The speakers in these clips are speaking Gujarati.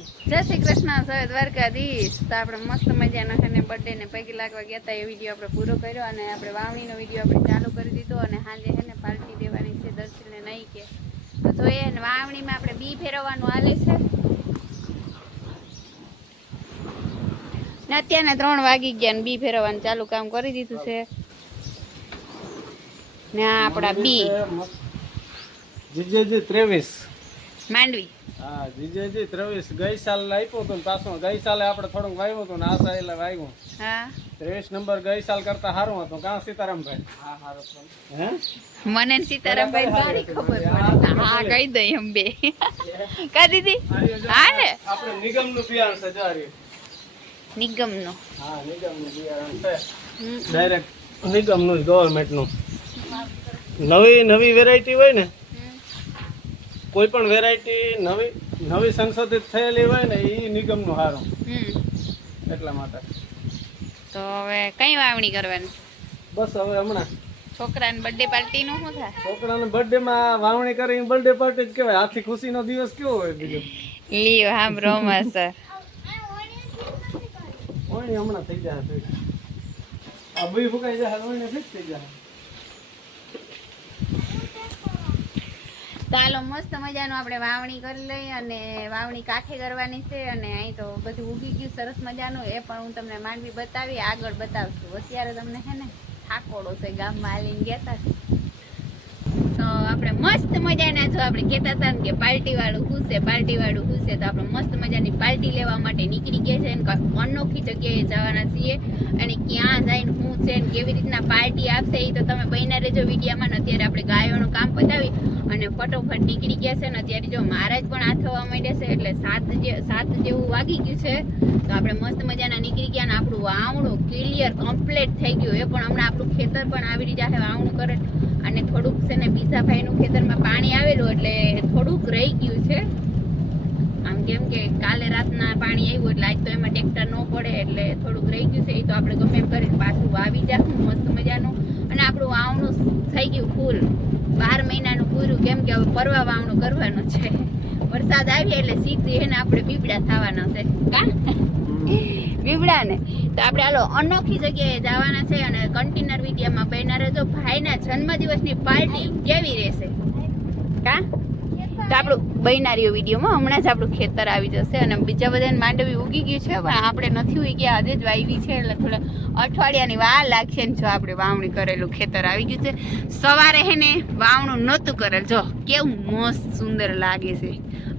જય શ્રી કૃષ્ણ જય દ્વારકાધીશ. તો આપણે મસ્ત મજાનો અને બર્થડે ને પૈકી લાગવા ગયા હતા એ વીડિયો આપણે પૂરો કર્યો અને આપણે વાવણીનો વીડિયો આપણે ચાલુ કરી દીધો અને સાંજે છે ને પાર્ટી દેવાની છે દર્શનને નહીં કે. તો જોઈએ ને વાવણીમાં આપણે બી ફેરવવાનું હાલે છે. ને અત્યારના ત્રણ વાગી ગયા ને બી ફેરવવાનું ચાલુ કામ કરી દીધું છે. ને આ આપણા બી. ત્રેવીસ. માંડવી. હા જીજેજી ત્રેવીસ ગઈ સાલ આપ્યો હતો પાછો. ગઈ સાલે આપણે થોડુંક વાવ્યું હતું ને આ સાલે વાવ્યું હા. ત્રેવીસ નંબર ગઈ સાલ કરતા સારું હતું. કાં સીતારામભાઈ? હે મને સીતારામભાઈ ભારી ખબર પડે. હા કહી દઈ એમ બે. કા દીદી હા ને? આપણે નિગમનું બિયારણ છે જારી નિગમનો. હા નિગમનું બિયારણ છે. ડાયરેક્ટ ડાયરેક્ટ નિગમનું ગવર્મેન્ટનું. નવી નવી વેરાયટી હોય ને. કોઈ પણ વેરાયટી નવી નવી સંશોધિત થયેલી હોય ને એ નિગમનું હમ. એટલા માટે. તો હવે કઈ વાવણી કરવાની? બસ હવે હમણાં. છોકરાને બર્થડે પાર્ટી નું શું થાય? છોકરાને બર્થડે માં વાવણી કરી બર્થડે પાર્ટી જ કહેવાય. આથી ખુશીનો દિવસ કેવો હોય બીજો? લીવ હા બ્રોમા સર ઓણી હમણાં થઈ જાય આ બી ફૂકાઈ જાય ઓણી ફિક્સ થઈ જાય. તો મસ્ત મજાનું આપણે વાવણી કરી લઈએ અને વાવણી કાંઠે કરવાની છે અને અહીં તો બધું ઉગી ગયું, સરસ મજાનું. એ પણ હું તમને માંડવી બતાવી, આગળ બતાવશું. અત્યારે તમને છે ને ઠાકોડો છે ગામમાં હાલીને ગયા હતા આપણે મસ્ત મજાના જો આપણે કહેતા હતા ને કે પાર્ટી વાળું ખુશે પાર્ટી વાળું ખુશે તો આપણે મસ્ત મજાની પાર્ટી લેવા માટે નીકળી ગયા છે અને અનોખી જગ્યાએ જવાના છીએ. અને ક્યાં જઈને શું છે ને કેવી રીતના પાર્ટી આપશે એ તો તમે બન્યા રહેજો વિડીયામાં. અત્યારે આપણે ગાયોનું કામ પતાવી અને ફટોફટ નીકળી ગયા છે ને અત્યારે જો મહારાજ પણ આ થવા માંડ્યા છે, એટલે સાત જે, સાત જેવું વાગી ગયું છે. તો આપણે મસ્ત મજાના નીકળી ગયા ને આપણું વાવણું ક્લિયર કમ્પ્લીટ થઈ ગયું. એ પણ હમણાં આપણું ખેતર પણ આવી જાય વાવણું કરે. અને થોડુંક છે ને બીજા ભાઈનું ખેતરમાં પાણી આવેલું એટલે થોડુંક રહી ગયું છે. આમ કેમ કે કાલે રાતના પાણી આવ્યું એટલે આજ તો એમાં ટ્રેક્ટર ન પડે એટલે થોડુંક રહી ગયું છે. એ તો આપણે ગમે એમ કરીને પાછું વાવી જાશું મસ્ત મજાનું. અને આપણું વાવણું થઈ ગયું ફૂલ. બાર મહિનાનું પૂરું. કેમ કે હવે પરવા વાવણું કરવાનું છે. વરસાદ આવી એટલે સીધી એને આપણે પીપડા થવાના છે. કા? બીબડા ને તો આપણે હાલો અનોખી જગ્યાએ જવાના છે અને કન્ટેનર વિદ્યામાં બન્યા જો ભાઈના જન્મદિવસની પાર્ટી કેવી રહેશે? કા? તો આપણું બૈનારીઓ વિડીયોમાં હમણાં જ આપણું ખેતર આવી જશે અને બીજા બધાને માંડવી ઉગી ગયું છે, પણ આપણે નથી ઉગ્યા આજે જ વાવી છે, એટલે થોડા અઠવાડિયાની વાર લાગશે ને જો આપણે વાવણી કરેલું ખેતર આવી ગયું છે. સવારે હે ને વાવણું નહોતું કરેલ. જો, કેવું મસ્ત સુંદર લાગે છે.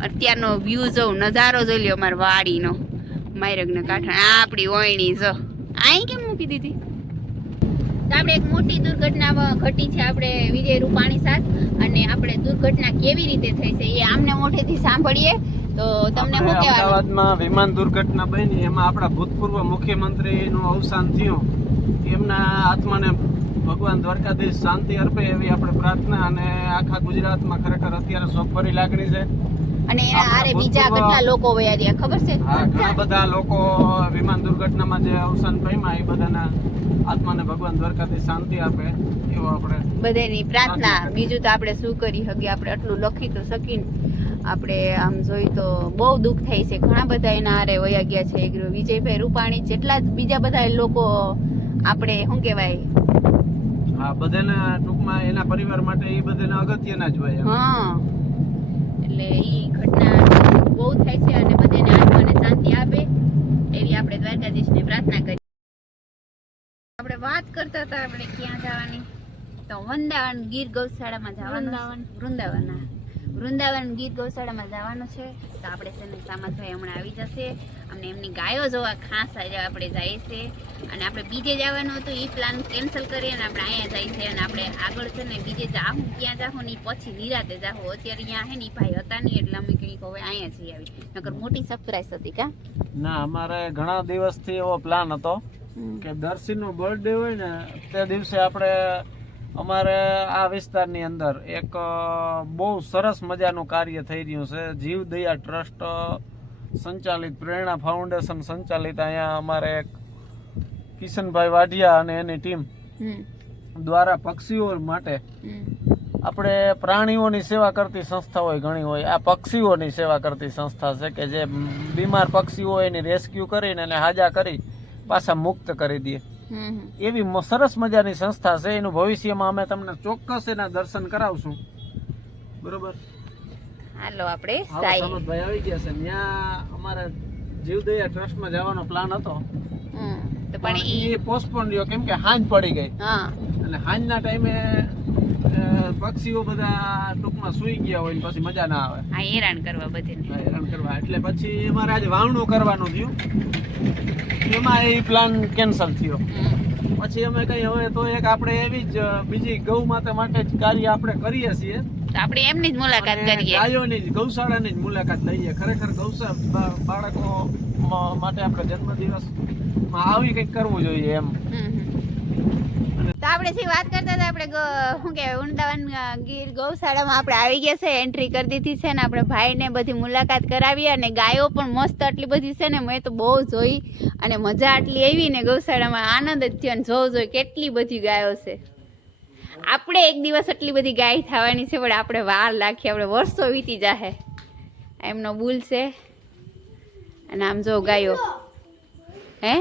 અત્યારનો વ્યૂ જોઉં નજારો જોઈ લ્યો અમારા વાડીનો. માયરગને કાંઠા. આપણી ઓયણી જો અહીં કેમ મૂકી દીધી? તો આપણે એક મોટી દુર્ઘટના ઘટી છે આપણે વિજય રૂપાણી સાથ અને આપણે દુર્ઘટના કેવી રીતે થઈ છે એ આમને મોઢેથી સાંભળીએ. તો તમને શું કહેવાય અમદાવાદમાં વિમાન દુર્ઘટના બની. એમાં આપણા ભૂતપૂર્વ મુખ્યમંત્રીનું અવસાન થયું. એમના આત્માને ભગવાન દ્વારકાધીશ શાંતિ અર્પે એવી આપણે પ્રાર્થના અને આખા ગુજરાતમાં ખરેખર અત્યારે શોકભરી લાગણી છે. અને એના આરે બીજા કેટલા લોકો વયા રહ્યા ખબર છે? હા ઘણા બધા લોકો વિમાન દુર્ઘટનામાં જે અવસાન પામ્યા એ બધાના આત્માને ભગવાન દ્વારકાથી શાંતિ આપે એવો આપણે બધાની પ્રાર્થના. બીજું તો આપણે શું કરી શકીએ? આપણે આટલું લખી તો શકીને આપણે આમ જોઈ તો બહુ દુઃખ થાય છે. ઘણા બધા એના હારે વયા ગયા છે. વિજયભાઈ રૂપાણી જેટલા બીજા બધા લોકો આપણે શું કહેવાય? હા બધાના ટૂંકમાં એના પરિવાર માટે એ બધાના અગત્યના જ હોય હા. એટલે એ ઘટના બહુ થાય છે અને બધાને આત્માને શાંતિ આપે એવી આપણે દ્વારકાધીશને પ્રાર્થના કરી આપણે વાત કરતા હતા આપણે ક્યાં જવાની? તો વંદાવન ગીર ગૌશાળામાં જવાનું વૃંદાવન. વૃંદાવન ગીર ગૌશાળામાં જવાનું છે. તો આપણે તેને ને હમણાં આવી જશે. અમને એમની ગાયો જોવા ખાસ આજે આપણે જાય છે અને આપણે બીજે જવાનું હતું એ પ્લાન કેન્સલ કરીએ અને આપણે અહીંયા જાય છે અને આપણે આગળ છે ને બીજે જાહું ક્યાં જાહું ને પછી નિરાતે જાહું. અત્યારે અહીંયા હે ને ભાઈ હતા નહીં એટલે અમે કંઈક હવે અહીંયા જઈ આવી. નકર મોટી સરપ્રાઈઝ હતી કા? ના અમારે ઘણા દિવસથી એવો પ્લાન હતો કે દર્શીનો બર્થડે હોય ને તે દિવસે આપણે અમારે આ વિસ્તારની અંદર એક બહુ સરસ મજાનું કાર્ય થઈ રહ્યું છે. જીવ દયા ટ્રસ્ટ સંચાલિત પ્રેરણા ફાઉન્ડેશન સંચાલિત અહીંયા અમારે એક કિશનભાઈ વાઢિયા અને એની ટીમ દ્વારા પક્ષીઓ માટે આપણે પ્રાણીઓની સેવા કરતી સંસ્થા હોય ઘણી હોય આ પક્ષીઓની સેવા કરતી સંસ્થા છે કે જે બીમાર પક્ષીઓ હોય એની રેસ્ક્યુ કરીને એને હાજા કરી પાછા મુક્ત કરી દે. હમ હમ. એવી સરસ મજાની સંસ્થા છે એનું ભવિષ્યમાં અમે તમને ચોક્કસ એના દર્શન કરાવશું. બરોબર? હાલો આપણે સાઈ. સામતભાઈ આવી ગયા છે. ત્યાં અમારે જીવદયા ટ્રસ્ટમાં જવાનો પ્લાન હતો. તો પણ એ પોસ્ટપોન રહ્યો કેમ કે હાંજ પડી ગઈ. હા. અને હાંજના ટાઈમે પક્ષીઓ બધા ટૂંકમાં સૂઈ ગયા હોય ને પછી મજા ના આવે. હા હેરાન કરવા બધે હેરાન કરવા. એટલે પછી અમારે આજે વાવણું કરવાનું થયું. એમાં એ પ્લાન કેન્સલ થયો. પછી અમે કઈ હવે તો એક આપણે એવી જ બીજી ગૌ માતા માટે જ કાર્ય આપણે કરીએ છીએ. આપણે એમની જ મુલાકાત કરીએ. ગાયોની જ ગૌશાળાની જ મુલાકાત લઈએ. ખરેખર ગૌશાળા બાળકો માટે આપણે જન્મદિવસમાં આવી કંઈક કરવું જોઈએ એમ. આપણે જે વાત કરતા હતા આપણે શું કહેવાય, વૃંદાવન ગીર ગૌશાળામાં આપણે આવી ગયા છે એન્ટ્રી કરી દીધી છે ને આપણે ભાઈને બધી મુલાકાત કરાવી અને ગાયો પણ મસ્ત આટલી બધી છે ને, મેં તો બહુ જોઈ અને મજા આટલી આવી ને ગૌશાળામાં આનંદ જ થયો અને જોવું જોઈએ કેટલી બધી ગાયો છે. આપણે એક દિવસ આટલી બધી ગાય થવાની છે, પણ આપણે વાર લાખી આપણે વર્ષો વીતી જાહે. એમનો બુલ છે અને આમ જો ગાયો. હે?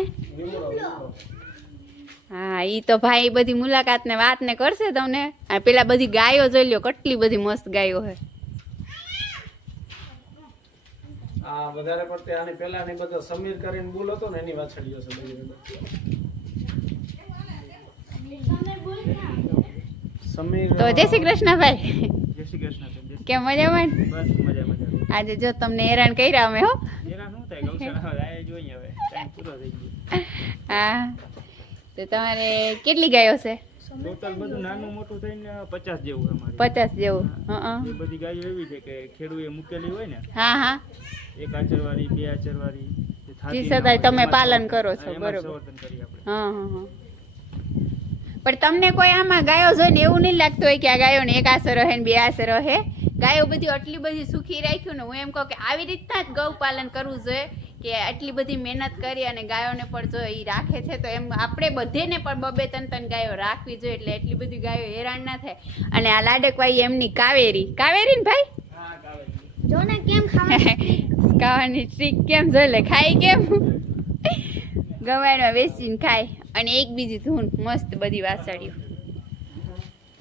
હા ઈ તો ભાઈ બધી મુલાકાત ને વાત ને કરશે તમને. આ પેલા બધી ગાયો જોઈ લ્યો કેટલી બધી મસ્ત ગાયો છે. આ વધારે પડતે આની પહેલા ની બધો સમીર કરીને બોલ હતો ને એની વાછડીઓ છે બધી. બધી. સમીર તો જય શ્રી કૃષ્ણ ભાઈ. જય શ્રી કૃષ્ણ કેમ મજામાં? બસ મજા મજા આજે જો તમને હેરાન કર્યા અમે હો. એના શું થાય ગૌશાળા આયે જોઈએ હવે. ટાઈમ પૂરો થઈ ગયો. હા. તો તમારે કેટલી ગાયો છે? ટોટલ બધું નાનું મોટું થઈને પચાસ જેવું અમારે. પચાસ જેવું. હં. બધી ગાયો એવી છે કે ખેડૂએ મૂકેલી હોય ને હા હા. એક આચરવાળી બે આચરવાળી સદાય તમે પાલન કરો છો, બરોબર. હા હા હા. પણ તમને કોઈ આમાં ગાયો જોઈને એવું નહીં લાગતું હોય કે આ ગાયોને એક આસર રહે ને બે આસર રહે. ગાયો બધી આટલી બધી સુખી રાખ્યું ને હું એમ કહું કે આવી રીતના જ ગૌ પાલન કરવું જોઈએ કે આટલી બધી મહેનત કરી અને ગાયોને પણ જો એ રાખે છે તો એમ આપણે બધેને પણ બબે ત્રણ ત્રણ ગાયો રાખવી જોઈએ એટલે એટલી બધી ગાયો હેરાન ના થાય. અને આ લાડકભાઈ એમની કાવેરી. કાવેરી ને ભાઈ? જો ને કેમ ખાવા ખાવાની ટ્રીક કેમ જોઈ લે ખાય કેમ? ગવાડમાં બેસીને ખાય અને એક બીજી ધૂન મસ્ત બધી વાસળ્યું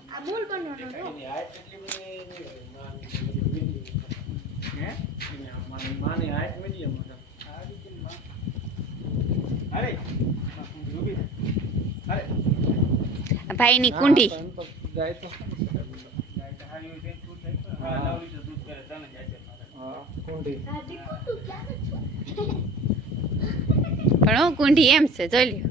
આ બોલ પણ મારે. હા, કુંડી. હું કુંડી એમ છે જોઈ લ્યો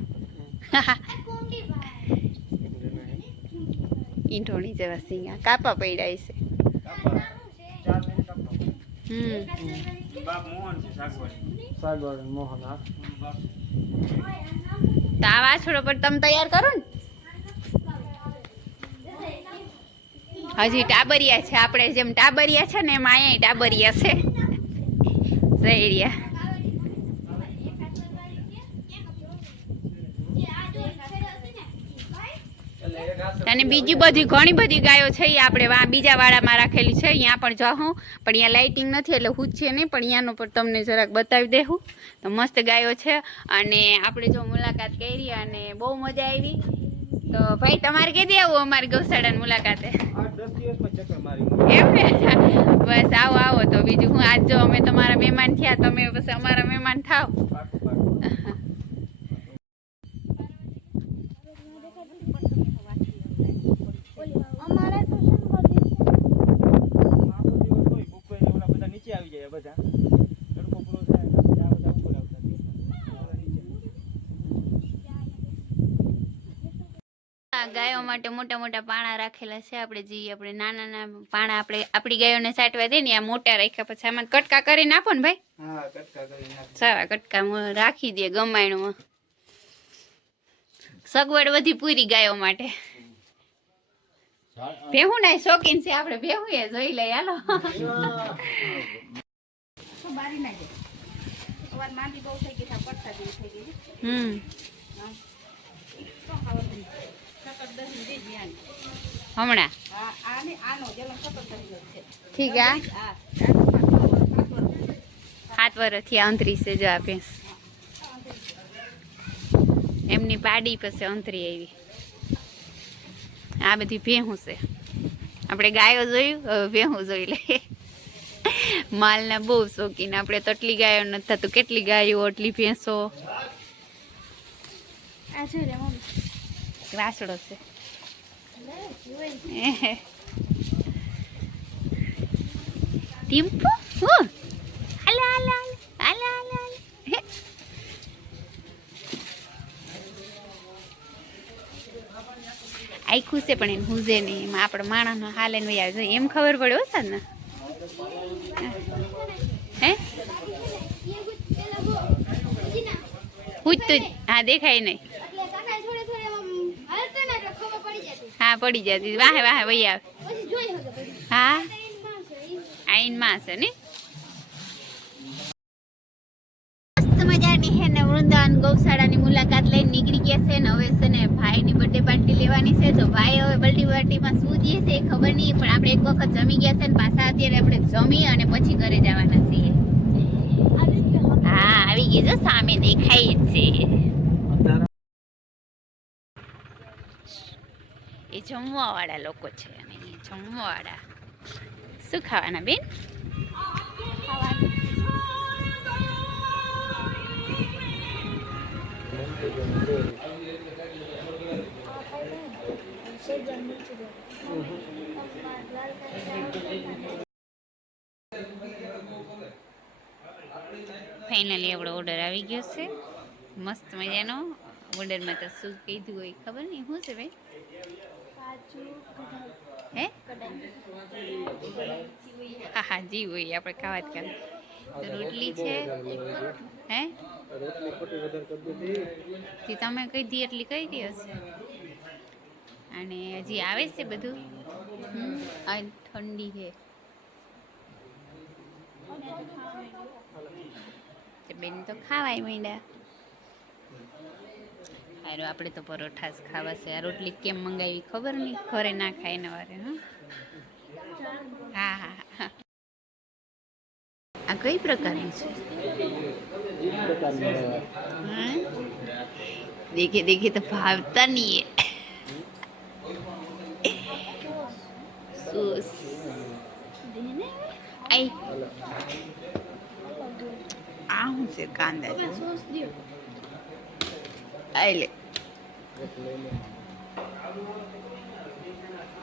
કોંડી જેવા સિંગા કાપા પડ્યા છે કાપા. ચાર મહિને હમ બાપ મોહન છે શાકભાજી સાગવાડી મોહન હા બાપ તો આ વાછડો પર તમે તૈયાર કરો ને હજી ટાબરિયા છે, આપણે જેમ ટાબરિયા છે ને એમ અહીંયા ટાબરિયા છે જઈ રહ્યા એટલે એક આસર અને બીજી બધી ઘણી બધી ગાયો છે એ આપણે બીજા વાડામાં રાખેલી છે. અહીંયા પણ જાઉં પણ અહીંયા લાઇટિંગ નથી એટલે હું છે નહીં. પણ અહીંયાનો પણ તમને જરાક બતાવી દેવું તો મસ્ત ગાયો છે. અને આપણે જો મુલાકાત કરી અને બહુ મજા આવી. તો ભાઈ તમારે કીધી આવું અમારી ગૌશાળાની મુલાકાતે? એમ ને? બસ આવો આવો. તો બીજું હું આજ જો અમે તમારા મહેમાન થયા તમે પછી અમારા મહેમાન થાવ પાકું પાકું અમારે તો શું બધી આખો દિવસ હોય બુક ને ઓલા બધા નીચે આવી જાય બધા તડકો પૂરો થાય એટલે પછી આ બધા ઉપર આવતા રહે. આ બધા નીચે. આ ગાયો માટે મોટા મોટા પાણા રાખેલા છે. આપણે જે આપણે નાના નાના પાણા આપણે આપણી ગાયોને સાટવા દે ને આ મોટા રાખ્યા પછી આમાં કટકા કરીને આપો ને ભાઈ. સારા કટકા રાખી દે ગમાયણમાં. સગવડ વધી પૂરી ગાયો માટે. ભેહું ના શોખીન છે આપણે ભેહું એ જોઈ લઈ હાલો. હમ. હમણાં? ઠીક આ સાત વર્ષથી અંતરી આ ભેંસ એમની પાડી પછી અંતરી આવી. આ બધી ભેહું છે. આપણે ગાયો જોયું? હવે ભેહું જોઈ લઈએ માલના બહુ શોખીન. આપણે તટલી ગાયો નથી થતું. કેટલી ગાયો એટલી ભેંસો? આ છે રે મમ્મી. વાસડો છે. ટીમ્પુ? હું. હાલો હાલો હાલો હાલો હાલો. આખું છે પણ એમ હુજે નહીં. એમાં આપણે માણસનો હાલે નહીં આવે. એમ ખબર પડે હો ને. હે? હું જ તો હા દેખાય નહીં એટલે કાકા થોડે થોડે આમ હલતો ને એટલે ખબર પડી હા પડી જતી. વાહે વાહે વહી આવે. હા? આઈન છે છે ને? મસ્ત મજાની હે ને વૃંદાવન ગૌશાળાની મુલાકાત લઈને નીકળી ગયા છે ને હવે છે ને ભાઈની બર્થડે પાર્ટી લેવાની છે. તો ભાઈ હવે બર્થડે પાર્ટીમાં શું દે છે એ ખબર નહીં પણ આપણે એક વખત જમી ગયા છે ને પાછા અત્યારે આપણે જમી અને પછી ઘરે જવાના છીએ. હા આવી ગઈ જો સામે દેખાય જ છે. એ જમવા વાળા લોકો છે અને જમવાવાળા શું ખાવાના બેન? ફાઇનલી આપણો ઓર્ડર આવી ગયો છે. મસ્ત મજાનો. ઓર્ડરમાં તો શું કીધું હોય ખબર નહીં. શું છે ભાઈ હે? હા હા જી હોય આપણે ખાવા જ ખાવા રોટલી છે. હે? તે તમે કઈ દી એટલી કઈ દી હશે? અને હજી આવે છે બધું? હમ આ ઠંડી છે. તે બેન તો ખાવાય માંડ્યા. હારું આપણે તો પરોઠા જ ખાવા છે. આ રોટલી કેમ મંગાવી ખબર નહીં? ઘરે ના ખાય ને વારે હા? હા હા આ કઈ પ્રકારની છે? દેખે દેખે તો ભાવતા નહીં એ. આઈ. આ શું છે કાંદા છે? સોસ દ્યો આઈ લે.